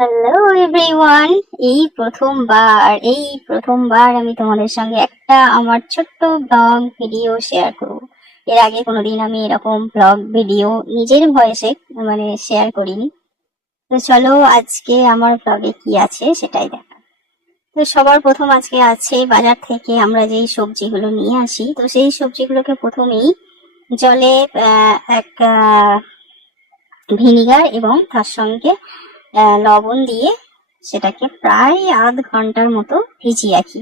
Hello everyone. এই প্রথমবার আমি তোমাদের সঙ্গে একটা আমার ছোট্ট ব্লগ ভিডিও শেয়ার করব। এর আগে কোনোদিন আমি এরকম ব্লগ ভিডিও নিজের ভয়েসে শেয়ার করিনি। তো চলো আজকে আমার ব্লগে কি আছে সেটাই দেখা। তো সবার প্রথম আজকে আছে বাজার থেকে আমরা যেই সবজিগুলো নিয়ে আসি, তো সেই সবজিগুলোকে প্রথমেই জলে এক ভিনিগার এবং তার সঙ্গে লবণ দিয়ে সেটাকে প্রায় আধ ঘন্টার মতো ভিজিয়ে রাখি।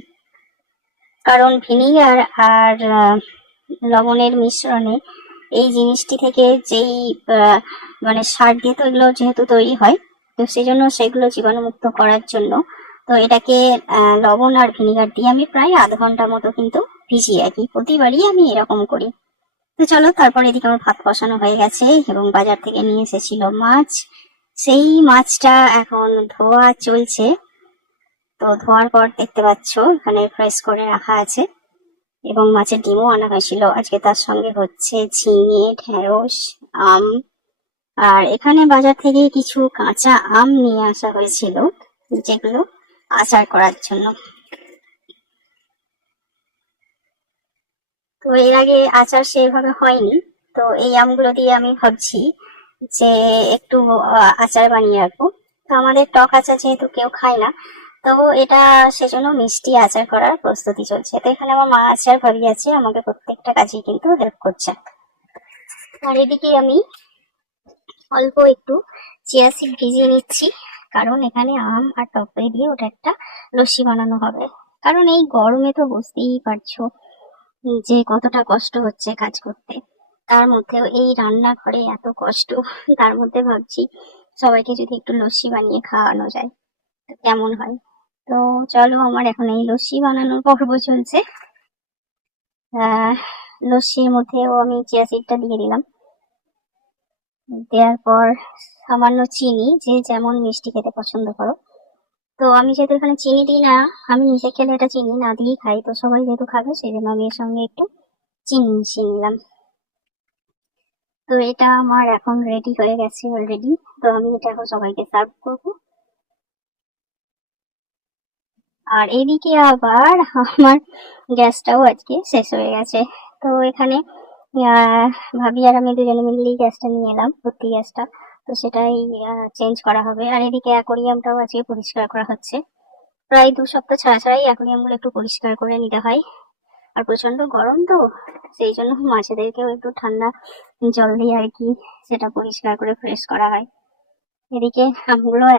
কারণ ভিনিগার আর লবণের মিশ্রণে এই জিনিসটি থেকে যেই সার দিয়ে তো এগুলো যেহেতু তৈরি হয়, তো সেই জন্য সেগুলো জীবাণুমুক্ত করার জন্য তো এটাকে লবণ আর ভিনিগার দিয়ে আমি প্রায় আধ ঘন্টা মতো কিন্তু ভিজিয়ে রাখি। প্রতিবারই আমি এরকম করি। তো চলো, তারপর এদিকে আমার ভাত বসানো হয়ে গেছে এবং বাজার থেকে নিয়ে এসেছিল মাছ। সেই মাছটা এখন ধোয়া চলছে। তো ধোয়ার পর দেখতে পাচ্ছ এখানে ফ্রেশ করে রাখা আছে এবং মাছের ডিমও আনা হয়েছিল আজকে। তার সঙ্গে হচ্ছে ঝিঙে, ঢেঁড়স, আম, আর এখানে বাজার থেকে কিছু কাঁচা আম নিয়ে আসা হয়েছিল যেগুলো আচার করার জন্য। তো এর আগে আচার সেভাবে হয়নি, তো এই আমগুলো দিয়ে আমি ভাবছি যে একটু আচার বানিয়ে রাখবো। তো আমাদের টক আচার যেহেতু কেউ খায় না, তো এটা সেজন্য মিষ্টি আচার করার প্রস্তুতি চলছে। তো এখানে আমার মা আচার ভাবি আছে, আমাকে প্রত্যেকটা কাজে কিন্তু হেল্প করছে। আর এদিকে আমি অল্প একটু চিয়া সিড ভিজিয়ে নিচ্ছি, কারণ এখানে আম আর টক দই দিয়ে ওটা একটা লস্যি বানানো হবে। কারণ এই গরমে তো বুঝতেই পারছো যে কতটা কষ্ট হচ্ছে কাজ করতে, তার মধ্যেও এই রান্নাঘরে এত কষ্ট। তার মধ্যে ভাবছি সবাইকে যদি একটু লস্যি বানিয়ে খাওয়ানো যায় তো কেমন হয়। তো চলো, আমার এখন এই লস্যি বানানোর পর্ব চলছে। আহ লস্যির মধ্যেও আমি চিয়া সিডটা দিয়ে দিলাম। দেওয়ার পর সামান্য চিনি, যে যেমন মিষ্টি খেতে পছন্দ করো। তো আমি যেহেতু এখানে চিনি দিই না, আমি নিজে খেলে এটা চিনি না দিয়েই খাই, তো সবাই যেহেতু খাবে সেই জন্য আমি এর সঙ্গে একটু চিনি মিশিয়ে নিলাম। তো এটা আমার এখন রেডি হয়ে গেছে অলরেডি। তো আমি এটা এখন সবাইকে সার্ভ করবো। আর এদিকে আবার আমার গ্যাসটাও আজকে শেষ হয়ে গেছে। তো এখানে আহ ভাবি আর আমি দুজনে মিলেই গ্যাসটা নিয়ে এলাম, ভর্তি গ্যাসটা। তো সেটাই চেঞ্জ করা হবে। আর এদিকে অ্যাকোরিয়ামটাও আজকে পরিষ্কার করা হচ্ছে। প্রায় 2 সপ্তাহ ছাড়া ছাড়াই অ্যাকোরিয়ামগুলো একটু পরিষ্কার করে নিতে হয়। আর প্রচন্ড গরম তো, সেই জন্য মাছেদেরকেও একটু ঠান্ডা জল দিয়ে আর কি সেটা পরিষ্কার করে ফ্রেশ করা হয়। এদিকে আমগুলো